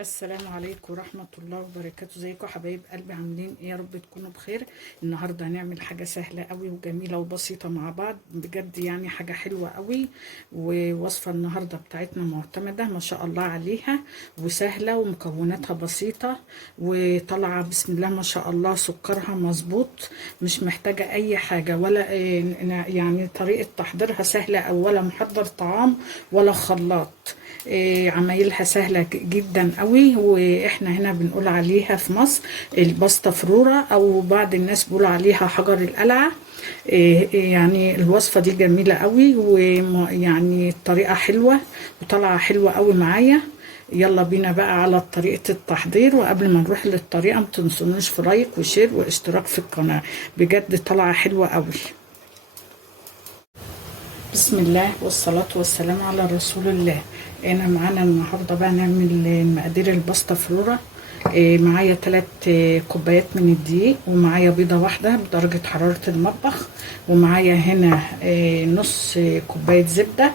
السلام عليكم ورحمة الله وبركاته. ازيكم حبايب قلبي؟ عاملين ايه؟ يا رب تكونوا بخير. النهاردة هنعمل حاجة سهلة قوي وجميلة وبسيطة مع بعض بجد، يعني حاجة حلوة قوي. ووصفة النهاردة بتاعتنا معتمدة ما شاء الله عليها، وسهلة ومكوناتها بسيطة وطالعة بسم الله ما شاء الله. سكرها مظبوط، مش محتاجة اي حاجة ولا يعني طريقة تحضيرها سهلة، ولا محضر طعام ولا خلاط. عمايلها سهلة جدا قوي، واحنا هنا بنقول عليها في مصر الباستا فرورة، او بعض الناس بيقولوا عليها حجر القلعة. يعني الوصفة دي جميلة قوي، ويعني الطريقة حلوة وطالعة حلوة قوي معايا. يلا بينا بقى على طريقة التحضير. وقبل ما نروح للطريقة ما تنسونوش في لايك وشير واشتراك في القناة، بجد طالعة حلوة قوي. بسم الله والصلاة والسلام على رسول الله. انا معانا النهارده بقى نعمل مقادير الباستا فلورا. معايا 3 كوبايات من الدقيق، ومعايا بيضة واحدة بدرجة حرارة المطبخ، ومعايا هنا نص كوباية زبدة،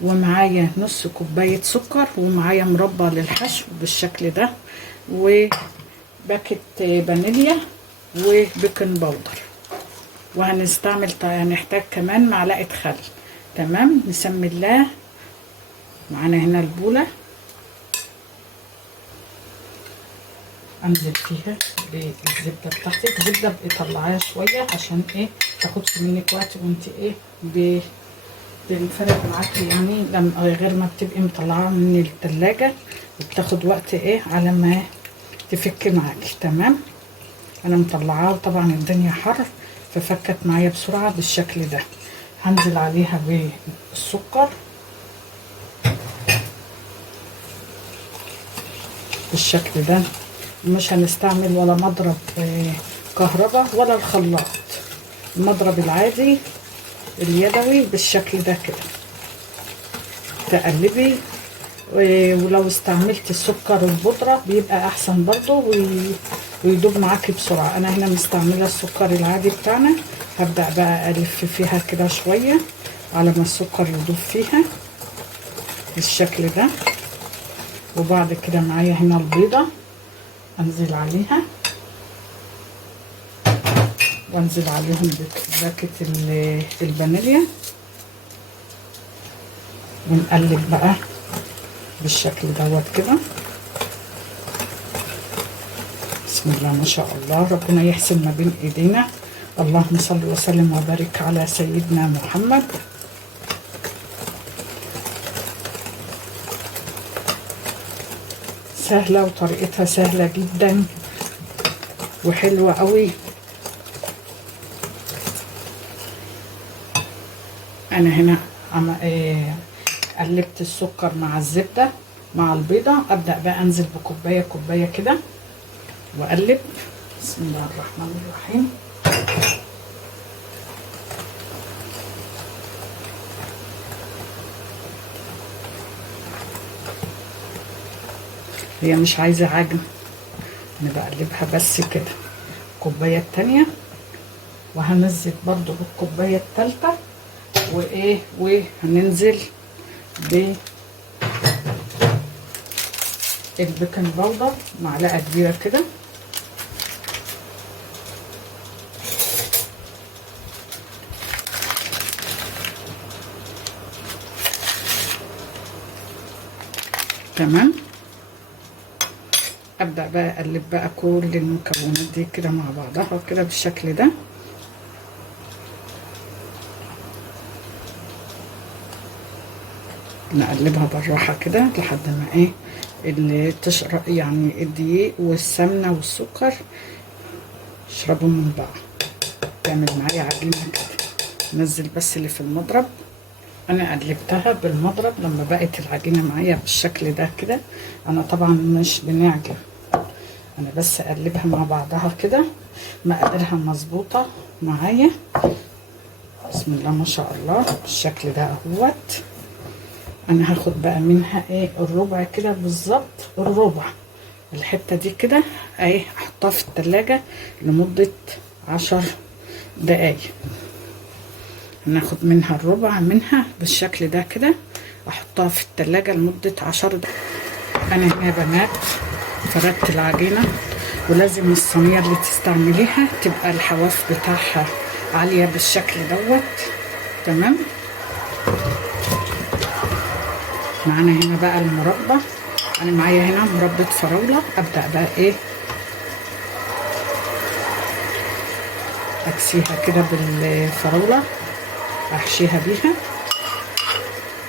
ومعايا نص كوباية سكر، ومعايا مربى للحشو بالشكل ده، وباكت فانيليا، وبيكنج باودر. هنحتاج كمان معلقة خل. تمام، نسمي الله. معانا هنا البولة، انزل فيها بالزبده بتاعتك. الزبده طلعيها شويه عشان ايه تاخدش منك وقت، وانت ايه بنفرق معاكي، يعني لما غير ما بتبقي مطلعاها من التلاجة وبتاخد وقت ايه على ما تفك معاكي. تمام، انا مطلعاها طبعا الدنيا حر ففكت معايا بسرعه بالشكل ده. هنزل عليها بالسكر بالشكل ده. مش هنستعمل ولا مضرب كهرباء ولا الخلاط، المضرب العادي اليدوي بالشكل ده كده. تقلبي، ولو استعملت السكر البودرة بيبقى احسن برضو ويدوب معاكي بسرعة. انا هنا مستعملة السكر العادي بتاعنا. هبدأ بقى الف فيها كده شوية على ما السكر يدوب فيها بالشكل ده. وبعد كده معايا هنا البيضة، انزل عليها، وانزل عليهم باكت الفانيليا، ونقلب بقى بالشكل دوت كده. بسم الله ما شاء الله، ربنا يحسن ما بين ايدينا. اللهم صل وسلم وبارك على سيدنا محمد. سهلة وطريقتها سهلة جدا وحلوة قوي. انا هنا قلبت السكر مع الزبدة مع البيضة. ابدأ بقى انزل بكوباية كده واقلب. بسم الله الرحمن الرحيم. هي مش عايزة عجن، انا بقلبها بس كده. الكوباية التانية، وهنزل برضو بالكوباية التالتة، وهننزل بالبيكنج باودر معلقة كبيرة كده. تمام، ابدأ بقى اقلب بقى كل المكونات دي كده مع بعضها كده بالشكل ده. نقلبها بالراحه كده لحد ما ايه اللي تشرب، يعني الدقيق والسمنه والسكر يشربوا من بعض. تعمل معايا عجينه كده. نزل بس اللي في المضرب. انا قلبتها بالمضرب لما بقت العجينه معايا بالشكل ده كده. انا طبعا مش بنعجن، انا بس اقلبها مع بعضها كده. مقاديرها مظبوطه معايا. بسم الله ما شاء الله بالشكل ده اهوت. انا هاخد بقى منها ايه الربع كده بالظبط، الربع الحته دي كده اهي. احطها في التلاجة لمده 10 دقايق. هناخد منها الربع منها بالشكل ده كده، احطها في التلاجة لمده 10 دقايق. انا هنا يا بنات فردت العجينة. ولازم الصينية اللي تستعمليها تبقى الحواف بتاعها عالية بالشكل دوت. تمام. معانا هنا بقى المربى. انا معايا هنا مربى فراولة. ابدأ بقى ايه اكسيها كده بالفراولة، احشيها بيها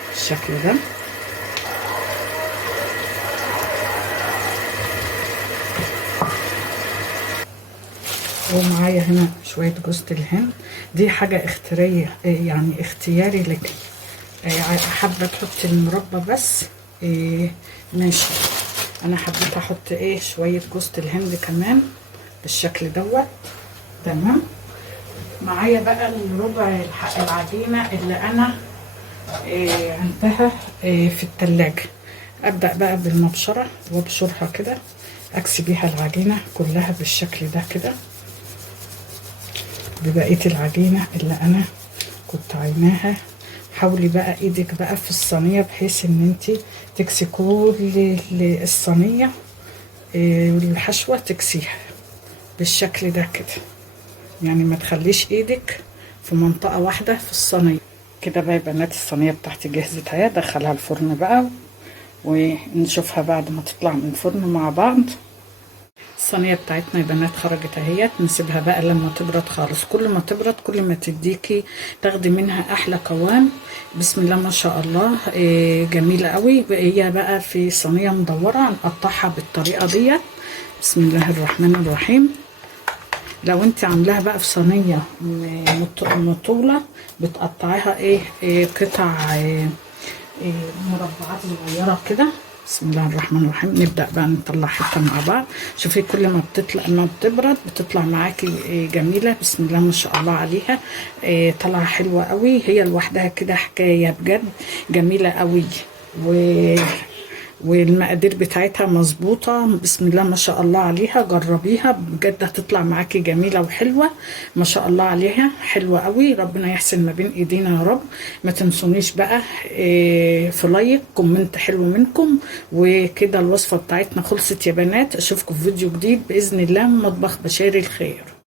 بالشكل ده. ومعايا هنا شوية جوز الهند. دي حاجة اختيارية، يعني اختياري لك. حابة تحطي المربى بس ماشي. انا حبيت احط شوية جوز الهند كمان بالشكل دوت. تمام. معايا بقى الربع العجينة اللي انا عندها في التلاجة. ابدأ بقى بالمبشرة وابشرها كده، اكسي بيها العجينة كلها بالشكل ده كده ببقية العجينة اللي انا كنت عيناها. حاولي بقى ايدك بقى في الصينية بحيث ان انت تكسي كل الصينية والحشوة تكسيها بالشكل ده كده، يعني ما تخليش ايدك في منطقة واحدة في الصينية كده. بقى يا بنات الصينية بتاعتي جهزت اهي، ادخلها الفرن بقى ونشوفها بعد ما تطلع من الفرن مع بعض. الصينية بتاعتنا يا بنات خرجت اهيت. نسيبها بقى لما تبرد خالص. كل ما تبرد كل ما تديكي تاخدي منها احلى قوام. بسم الله ما شاء الله. جميلة قوي. هي بقى في صينية مدورة هنقطعها بالطريقة ديت. بسم الله الرحمن الرحيم. لو انت عاملاها بقى في صينية مطولة بتقطعيها قطع مربعات صغيرة كده. بسم الله الرحمن الرحيم. نبدأ بقى نطلع حتة مع بعض. شوفي كل ما بتطلع ما بتبرد بتطلع معاكي جميلة. بسم الله ما شاء الله عليها. طلعة حلوة قوي هي لوحدها كده، حكاية بجد جميلة قوي. والمقادير بتاعتها مظبوطة. بسم الله ما شاء الله عليها. جربيها بجد هتطلع معاكي جميلة وحلوة ما شاء الله عليها. حلوة قوي. ربنا يحسن ما بين ايدينا يا رب. ما تنسونيش بقى في لايك كومنت حلو منكم. وكده الوصفة بتاعتنا خلصت يا بنات. اشوفكم في فيديو جديد بإذن الله من مطبخ بشاري الخير.